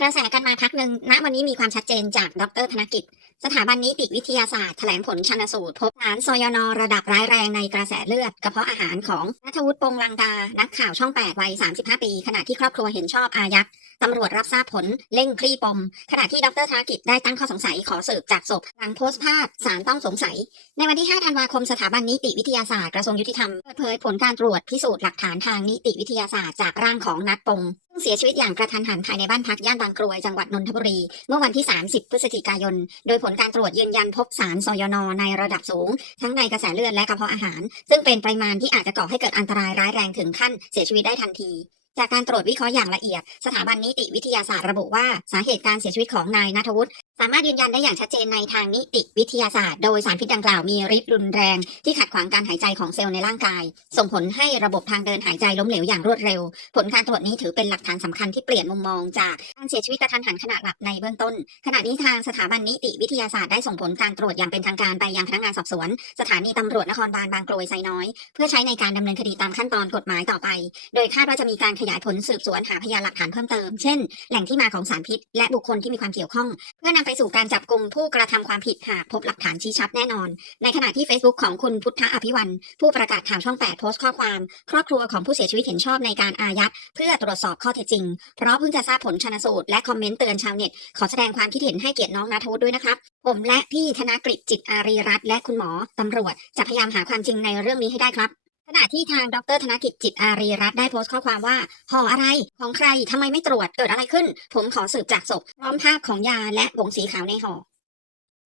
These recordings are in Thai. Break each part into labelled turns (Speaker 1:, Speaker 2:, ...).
Speaker 1: กระแสกันมาพักหนึ่งณวันนี้มีความชัดเจนจากดรธนกิจ สถาบันนิติวิทยาศาสตร์แถลงผลชันสูตร พบสารซอยนระดับร้ายแรงในกระแสเลือดกระเพาะอาหารของนัทวุฒิปงลังกา นักข่าวช่อง 8 วัย 35 ปี ขณะที่ครอบครัวเห็นชอบอายัดตำรวจรับทราบผลเร่งคลี่ปม ขณะที่ดรธนกิจได้ตั้งข้อสงสัยขอสืบจากศพหลังโพสต์ภาพสารต้องสงสัย ในวันที่ 5 ธันวาคมสถาบันนิติวิทยาศาสตร์กระทรวงยุติธรรมเปิดเผยผลการตรวจพิสูจน์หลักฐานทางนิติวิทยาศาสตร์จากร่างของนัทปง เสียชีวิตอย่างกระทันหันภายในบ้านพักย่านบางกรวยจังหวัดนนทบุรี เมื่อวันที่ 30 พฤศจิกายน โดยผลการตรวจยืนยันพบสารซอยนในระดับสูง ทั้งในกระแสเลือดและกระเพาะอาหาร ซึ่งเป็นปริมาณที่อาจจะก่อให้เกิดอันตรายร้ายแรงถึงขั้นเสียชีวิตได้ทันทีจากการตรวจวิเคราะห์อย่างละเอียด สถาบันนิติวิทยาศาสตร์ระบุว่าสาเหตุการเสียชีวิตของนายนัทวุฒิสามารถยืนยันได้อย่างชัดเจนในทางนิติวิทยาศาสตร์ โดยสารพิษดังกล่าวมีฤทธิ์รุนแรง ที่ขัดขวางการหายใจของเซลล์ในร่างกาย ส่งผลให้ระบบทางเดินหายใจล้มเหลวอย่างรวดเร็ว ผลการตรวจนี้ถือเป็นหลักฐานสำคัญที่เปลี่ยนมุมมองจากการเสียชีวิตกระทันหันขณะหลับในเบื้องต้น ขณะนี้ทางสถาบันนิติวิทยาศาสตร์ได้ส่งผลการตรวจอย่างเป็นทางการไปยังพนักงานสอบสวน สถานีตำรวจนครบาลบางกรวยไซน้อย เพื่อใช้ในการดำเนินคดีตามขั้นตอนกฎหมายต่อไป โดยคาดว่าจะมีการขยายผลสืบสวนหาพยานหลักฐานเพิ่มเติม เช่น แหล่งที่มาของสารพิษ และบุคคลที่มีความเกี่ยวข้อง เพื่อนำไปสู่การจับกลุ่มผู้กระทำความผิดหากพบหลักฐานชี้ชัดแน่นอน ในขณะที่ Facebook ของคุณพุทธอภิวันผู้ประกาศข่าวช่อง 8 โพสต์ข้อความ ครอบครัวของผู้เสียชีวิตเห็นชอบในการอายัดเพื่อตรวจสอบข้อเท็จจริง เพราะเพิ่งจะทราบผลชนสูตรและคอมเมนต์เตือนชาวเน็ต ขอแสดงความคิดเห็นให้เกียรติน้องนัทวุฒิด้วยนะครับผมและพี่ธนกฤษจิตอารีรัตน์และคุณหมอตำรวจจะพยายามหาความจริงในเรื่องนี้ให้ได้ครับ ขณะที่ทางดรธนกิจจิตอารีรัตน์ได้โพสต์ข้อความว่าห่ออะไรของใครทำไมไม่ตรวจเกิดอะไรขึ้น ผมขอสืบจากศพพร้อมภาพของยาและวงสีขาวในห่อ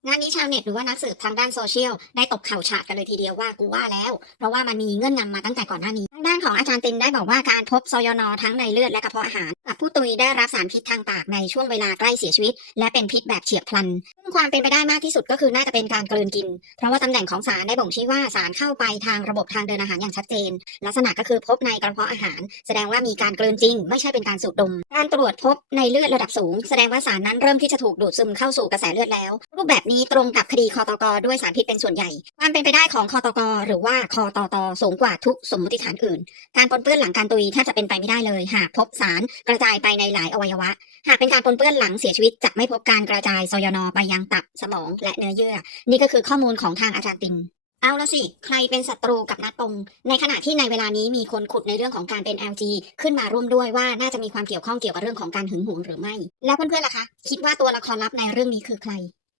Speaker 1: งานนี้ชาวเน็ตหรือว่านักสืบทางด้านโซเชียลได้ตบเข่าวฉาดกันเลยทีเดียวว่ากูว่าแล้ว เพราะว่ามันมีเงื่อนงำมาตั้งแต่ก่อนหน้านี้ทางด้านของอาจารย์ตินได้บอกว่าการพบซอยนอทั้งในเลือดและกระเพาะอาหารกับผู้ตุยได้รับสารพิษทางปากในช่วงเวลาใกล้เสียชีวิต และเป็นพิษแบบเฉียบพลัน ความเป็นไปได้มากที่สุดก็คือน่าจะเป็นการกลืนกิน เพราะว่าตำแหน่งของสารได้บ่งชี้ว่าสารเข้าไปทางระบบทางเดินอาหารอย่างชัดเจน ลักษณะก็คือพบในกระเพาะอาหาร แสดงว่ามีการกลืนจริง ไม่ใช่เป็นการสูดดม การตรวจพบในเลือดระดับสูง แสดงว่าสารนั้นเริ่มที่จะถูกดูดซึมเข้าสู่กระแสเลือดแล้ว รูปแบบนี้ตรงกับคดีคอตกด้วยสารพิษเป็นส่วนใหญ่ ความเป็นไปได้ของคอตกหรือว่าคอตตสูงกว่าทุกสมมติฐานอื่น การปนเปื้อนหลังการตุยแทบจะเป็นไปไม่ได้เลย หากพบสารกระจายไปในหลายอวัยวะ หากเป็นการปนเปื้อนหลังเสียชีวิตจะไม่พบการกระจายซอยนไปยังตับสมองและเนื้อเยื่อ นี่ก็คือข้อมูลของทางอาจารย์ตินเอาละสิ ใครเป็นศัตรูกับนัดปงในขณะที่ในเวลานี้มีคนขุดในเรื่องของการเป็น LG ขึ้นมาร่วมด้วยว่าน่าจะมีความเกี่ยวข้องเกี่ยวกับเรื่องของการหึงหวงหรือไม่ แล้วเพื่อนๆล่ะคะ คิดว่าตัวละครลับในเรื่องนี้คือใคร